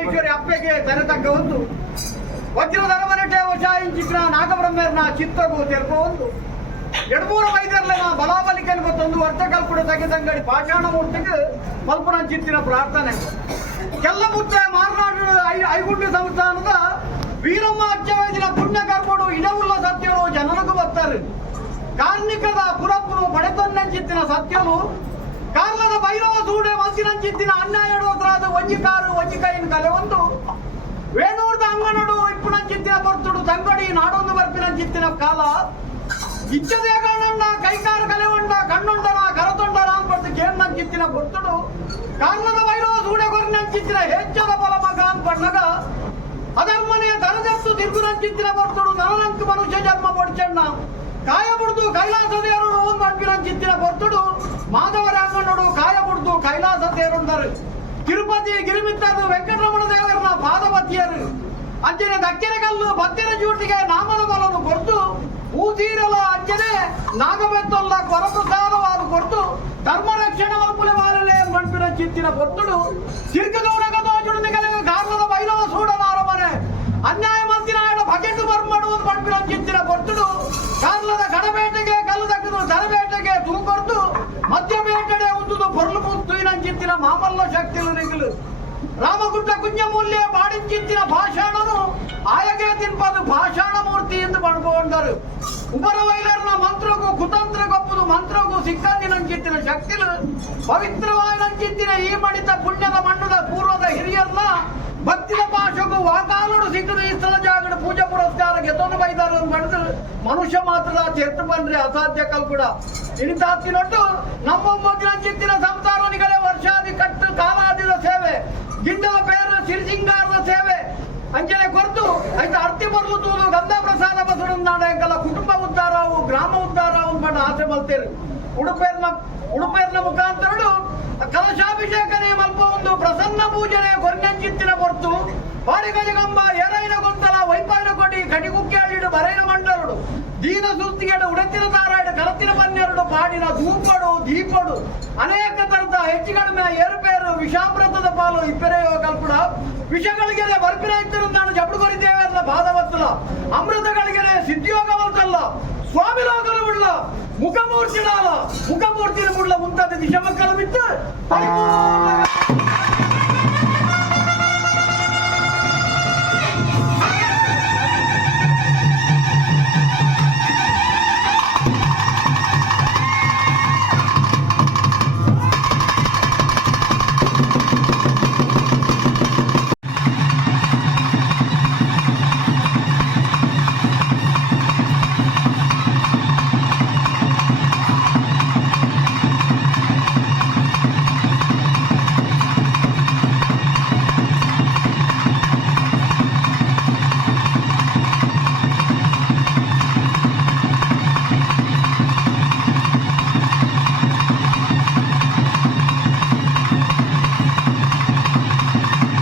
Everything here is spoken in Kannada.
ನಾಗೇಶ್ವರಿ ಅಪ್ಪೆಗೆ ತೆರೆತಕ್ಕ ಒಂದು ವಜ್ರಧರವನಟೆ ವಶಾಯಿಂಚಿನ ನಾಗಬ್ರಹ್ಮೇರ್ನ ಚಿತ್ತಗೂ ತೆರಪ ಒಂದು 2-3 ಬಲಾಬಲಿಕೆಯನ್ನು ಗೊತ್ತೊಂದು ಅರ್ಥಕಲ್ ಕೂಡ ತೆಗೆದಂಗಡಿ ಪಾಷಾಣ ಮೂರ್ತಿಗೆ ಮಲ್ಪುರ ಚಿತ್ತಿನ ಪ್ರಾರ್ಥನೆ ಕೆಲ್ಲ ಮುತ್ತೆ ಮಾರ್ನಾಡು ಐಗುಂಡಿ ಸಂಸ್ಥಾನದ ವೀರಮ್ಮ ಅಚ್ಚವೈದಿನ ಪುಣ್ಯ ಕರ್ಕೊಂಡು ಇಡವುಳ್ಳ ಸತ್ಯವು ಜನರಿಗೂ ಬರ್ತಾರೆ. ಕಾರ್ಮಿಕದ ಪುರಪ್ಪು ಪಡೆತೊನ್ನಂಚಿತ್ತಿನ ಸತ್ಯವು ಕಾರ್ಲದ ಭೈರವ ಸೂಡೆ ಮಲ್ತಿನಂಚಿತ್ತಿನ ಅನ್ಯಾಯ ಒಂಜಿಕಾಯಿನ ಕಲೆ ಒಂದು ವೇಣೂರ್ದ ಅಂಗನಡು ಇಪ್ಪುನಂಚಿತ್ತಿನ ಬರ್ತುಡು ತಂಗಡಿ ನಾಡೊಂದು ಬರ್ಪಿನಂಚಿತ್ತಿನ ಕಾಲ ಇಚ್ಚದೇ ಕಣ್ಣಂಡ ಕೈಕಾರ ಕಲೆವಂಡ ಕಣ್ಣುಂಡನ ಕರತೊಂಡನ ಅಂದ್ಬಿಟ್ಟು ಕೇಳ್ನಂಚಿತ್ತಿನ ಬರ್ತುಡು ಕಾರ್ಲದ ಭೈರವ ಸೂಡೆ ಕೊರನಂಚಿತ್ತಿನ ಹೆಚ್ಚದ ಬಲ ಮಗ ಅಂದ್ಕೊಂಡಾಗ ಅದರ್ಮನೆಯ ದರದತ್ತು ತಿರುಗುನಂಚಿತ್ತಿನ ಬರ್ತುಡು ನನನಂಕು ಮನುಷ್ಯ ಜನ್ಮ ಪಡಿಸಣ್ಣ ಕಾಯ ಬಿಡ್ದು ಕೈಲಾಸ ದೇವರು ಒಂದು ಅಂಪಿನಂಚಿತ್ತಿನ ಬರ್ತುಡು ಮಾಧವರ ಅಂಗನೋಡು ಕಾಯ ಬಿಡ್ದು ಕೈಲಾಸ ದೇರುಂಡರು ತಿರುಪತಿ ಗಿರಿಮಿತ್ತರು ವೆಂಕಟರಮಣ ದೇವರನ್ನ ಪಾದಪತಿಯರು ಅಂಜನೆ ದಕ್ಕೆರೆ ಕಲ್ಲು ಭತ್ತಿರ ಜೂಟಿಗೆ ನಾಮನ ಬಲವನ್ನು ಕೊಟ್ಟು ಊಸೀರಲ ಅಂಜನೆ ನಾಗಬೆತ್ತಲ್ಲ ಕೊರಪ್ರಸಾದವಾದ ಕೊಟ್ಟು ಧರ್ಮರಕ್ಷಣೆ ಮಲ್ಪುಲೆ ಮಾರಲೆ ಮಣ್ಪಿನ ಚಿತ್ತಿನ ಬರ್ತುಡು ಸಿರ್ಕದೂರಗದೋಜುಡಿಗೆ ಕಾರಣದ ಬೈರವ ಸೂಡನಾರ ಮನೆ ಅನ್ಯಾಯ ಮಂತಿನಾಡ ಬಕೆಟ್ ಬರ್ಮಾಡುವುದು ಮಣ್ಪಿನ ಚಿತ್ತಿನ ಬರ್ತುಡು ಕಾರ್ಲದ ಕಡಬೇಟೆಗೆ ಕಲ್ಲು ದಕ್ಕದು ದರಬೇಟೆಗೆ ತೂಕೊರ್ದು ಮಧ್ಯಬೇಟೆಡೆ ಉದ್ದುದು ಪೊರ್ಲು ಮುತ್ತುವಿನಂಚಿತ್ತಿನ ಮಾಮಲ್ಲ ಶಕ್ತಿಲು ನಿಗಲು ರಾಮಗುಡ್ಡ ಕುಂಜಮೂಲ್ಯ ಬಾಡಿಂಚಿತ್ತಿನ ಭಾಷಾಣನು ಆಯಗೆ ತಿನ್ಪದು ಭಾಷಾಣ ಮೂರ್ತಿ ಎಂದು ಬಣ್ಕೊಂಡರು ಉಪರ ವೈಲರ್ನ ಮಂತ್ರಗೂ ಕುತಂತ್ರಗೊಪ್ಪುದು ಮಂತ್ರಗೂ ಸಿಕ್ಕಂದಿನಂಚಿತ್ತಿನ ಶಕ್ತಿಲು ಪವಿತ್ರವಾಯಿನಂಚಿತ್ತಿನ ಈ ಮಡಿತ ಪುಣ್ಯದ ಮಣ್ಣದ ಪೂರ್ವದ ಹಿರಿಯರ್ನ ಭಕ್ತಿದ ಪಾಶಗೂ ವಾಕಾಲುಡು ಸಿಕ್ಕದು ಈ ಸ್ಥಳ ಜಾಗಡು ಪೂಜಾ ಪುರಸ್ಕಾರ ಗೆತೊಂದು ಬೈದಾರು ಮಾಡಿದ್ರು ಮನುಷ್ಯ ಮಾತ್ರದ ಚೆಟ್ಟು ಬಂದ್ರೆ ಅಸಾಧ್ಯ ಕಲ್ಕೂಡ ಇನಿತಾತ್ತಿನೊಟ್ಟು ನಮ್ಮ ಮೊದಲಿನ ಸಂಸಾರನಿಗಳೇ ವರ್ಷಾದಿ ಕಟ್ಟು ಕಾಲಾದಿದ ಸೇವೆ ಗಿಂಡಲ ಬೇರ ಸಿರಿಸಿಂಗಾರದ ಸೇವೆ ಅಂಜನೆ ಕೊರತು ಆಯ್ತು ಅರ್ತಿ ಬರ್ಲುತ್ತುವುದು ಗಂಧ ಪ್ರಸಾದ ಬಸಡು ನಾಡಕಲ್ಲ ಕುಟುಂಬ ಉದ್ಧಾರವು ಗ್ರಾಮ ಉದ್ಧಾರವು ಮಾಡ ಆಸೆ ಮಲ್ತೇರು ಉಡುಪೇರ್ನ ಮುಖಾಂತರಡು ಕಲಶಾಭಿಷೇಕನೇ ಮಲ್ಪ ಒಂದು ಪ್ರಸನ್ನ ಪೂಜನೆ ಕೊರ್ನಂಚಿತ್ತಿನ ಕೊರ್ತು ಪಾಡಿಗಜಗಂಬ ಏರೈನ ಗೊಂತಲ ವೈಪಾಯಿನ ಕೊಡಿ ಕಡಿಗುಕ್ಕಿಯಲ್ಲಿಡು ಬರೈನ ಮಂಡಲುಡು ದೀನ ಸುಸ್ತಿಗೆಡು ಉಡತಿನ ತಾರಾಡು ಕಲತಿನ ಬನ್ನೆರಡು ಪಾಡಿನ ಧೂಪಡು ದೀಪಡು ಅನೇಕ ತರದ ಹೆಚ್ಚು ಕಡಿಮೆ ಏರುಪೇರು ವಿಷಾಮೃತದ ಪಾಲು ಇಪ್ಪರೆಯೋ ಕಲ್ಪುಡ ವಿಷಗಳಿಗೆ ಬರ್ಪಿನ ಇದ್ದರು ನಾನು ಜಬಡುಗೊರಿದ್ದೇವೆ ಅಂತ ಬಾಧವತ್ತಲ್ಲ ಅಮೃತಗಳಿಗೆ ಸಿದ್ಧಿಯೋಗ ಬರ್ತಲ್ಲ ಸ್ವಾಮಿ ಲೋಕಲು ಬಿಡ್ಲ ಮುಖಮೂರ್ತಿನಾಲ ಮುಖಮೂರ್ತಿನ ಬಿಡ್ಲ ಮುಂತಾದ ದಿಶ ಮಕ್ಕಳು ಬಿಟ್ಟು ಪರಿಪೂರ್ಣ